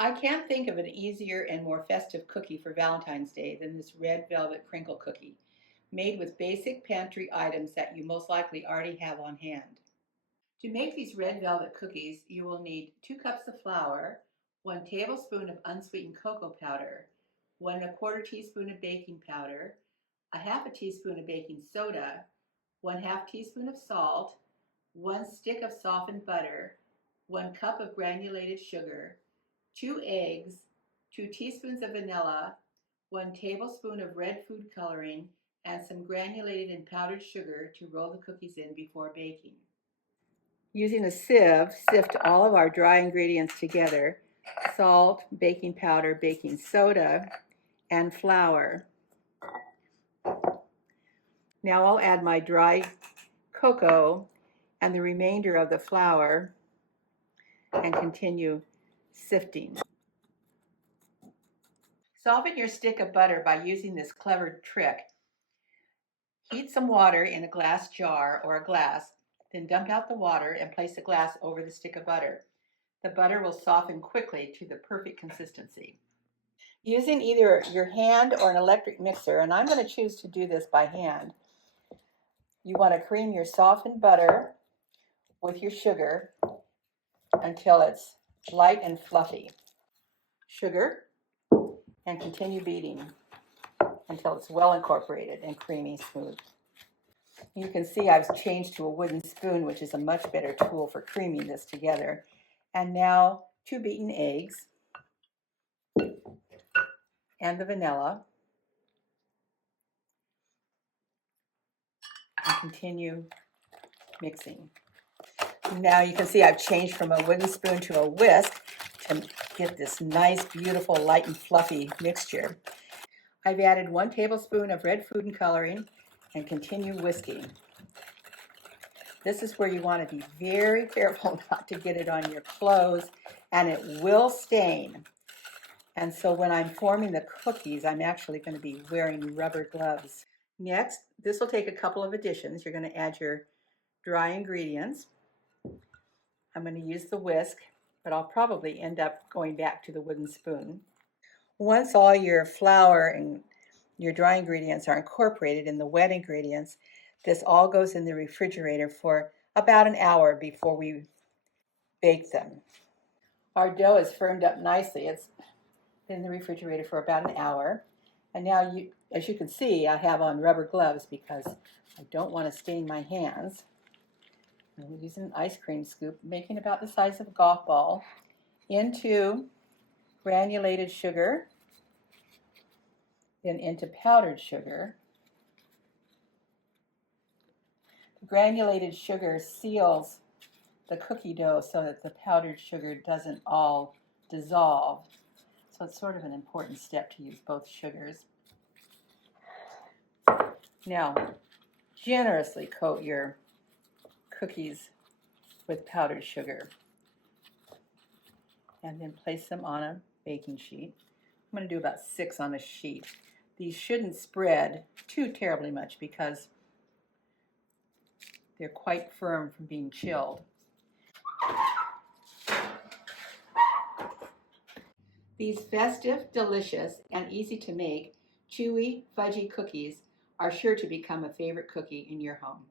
I can't think of an easier and more festive cookie for Valentine's Day than this red velvet crinkle cookie, made with basic pantry items that you most likely already have on hand. To make these red velvet cookies, you will need 2 cups of flour, 1 tablespoon of unsweetened cocoa powder, 1¼ teaspoon of baking powder, a half a teaspoon of baking soda, 1/2 teaspoon of salt, 1 stick of softened butter, 1 cup of granulated sugar, 2 eggs, 2 teaspoons of vanilla, 1 tablespoon of red food coloring, and some granulated and powdered sugar to roll the cookies in before baking. Using a sieve, sift all of our dry ingredients together: salt, baking powder, baking soda, and flour. Now I'll add my dry cocoa and the remainder of the flour and continue sifting. Soften your stick of butter by using this clever trick. Heat some water in a glass jar or a glass, then dump out the water and place the glass over the stick of butter. The butter will soften quickly to the perfect consistency. Using either your hand or an electric mixer, and I'm going to choose to do this by hand, you want to cream your softened butter with your sugar until it's light and fluffy. Sugar, and continue beating until it's well incorporated and creamy smooth. You can see I've changed to a wooden spoon, which is a much better tool for creaming this together. And now 2 beaten eggs and the vanilla, and continue mixing. Now you can see I've changed from a wooden spoon to a whisk to get this nice, beautiful, light and fluffy mixture. I've added 1 tablespoon of red food coloring and continue whisking. This is where you want to be very careful not to get it on your clothes, and it will stain. And so when I'm forming the cookies, I'm actually going to be wearing rubber gloves. Next, this will take a couple of additions. You're going to add your dry ingredients. I'm going to use the whisk, but I'll probably end up going back to the wooden spoon. Once all your flour and your dry ingredients are incorporated in the wet ingredients, this all goes in the refrigerator for about an hour before we bake them. Our dough is firmed up nicely. It's been in the refrigerator for about an hour. And now, as you can see, I have on rubber gloves because I don't want to stain my hands. I'm using an ice cream scoop, making about the size of a golf ball, into granulated sugar, then into powdered sugar. The granulated sugar seals the cookie dough so that the powdered sugar doesn't all dissolve. So it's sort of an important step to use both sugars. Now, generously coat your cookies with powdered sugar and then place them on a baking sheet. I'm going to do about 6 on a sheet. These shouldn't spread too terribly much because they're quite firm from being chilled. These festive, delicious, and easy to make, chewy, fudgy cookies are sure to become a favorite cookie in your home.